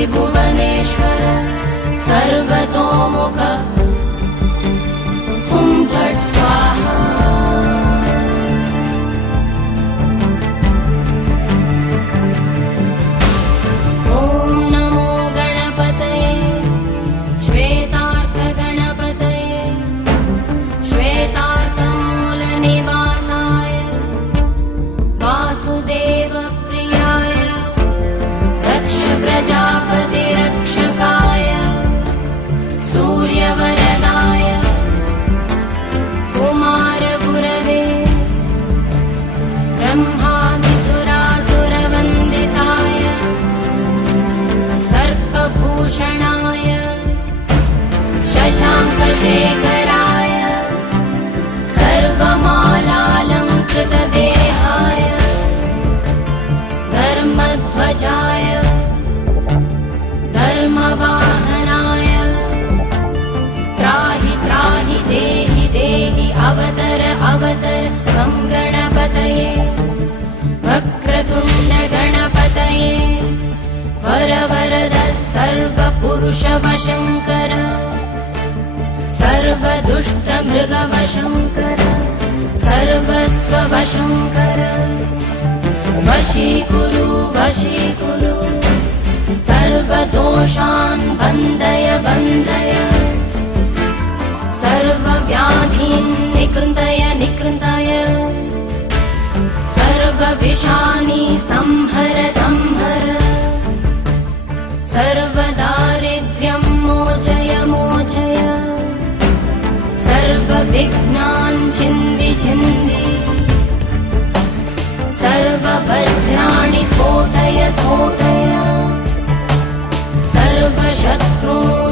त्रिभुवनेश्वर सर्वतोमुख हुं फट् स्वाहा। ॐ नमो गणपतये श्वेतार्क गणपतये श्वेतार्कमूलनिवासाय वासुदेव प्रियाय दक्ष प्रजापति रक्षकाय सूर्यवरदाय कुमार गुरवे ब्रह्मादिसुरासुरवन्दिताय सर्पभूषणाय शशाङ्कशेखराय सर्वमालालङ्कृतदेहाय धर्मध्वजाय धर्मवाहनाय त्राहि त्राहि देहि देहि अवतर अवतर गं गणपतये वक्रतुण्ड गणपतये वरवरद सर्वपुरुषवशङ्कर सर्वदुष्टमृगवशङ्कर सर्वस्ववशङ्कर वशीकुरु वशीकुरु सर्वदोषान् बन्धय बन्धय सर्वव्याधीन् निकृन्तय निकृन्तय सर्वविषानि संहर संहर सर्वदारिद्र्यं मोचय मोचय सर्वविघ्नान् छिन्दि छिन्दि सर्ववज्राणि स्फोटय स्फोटय सर्वशत्रून्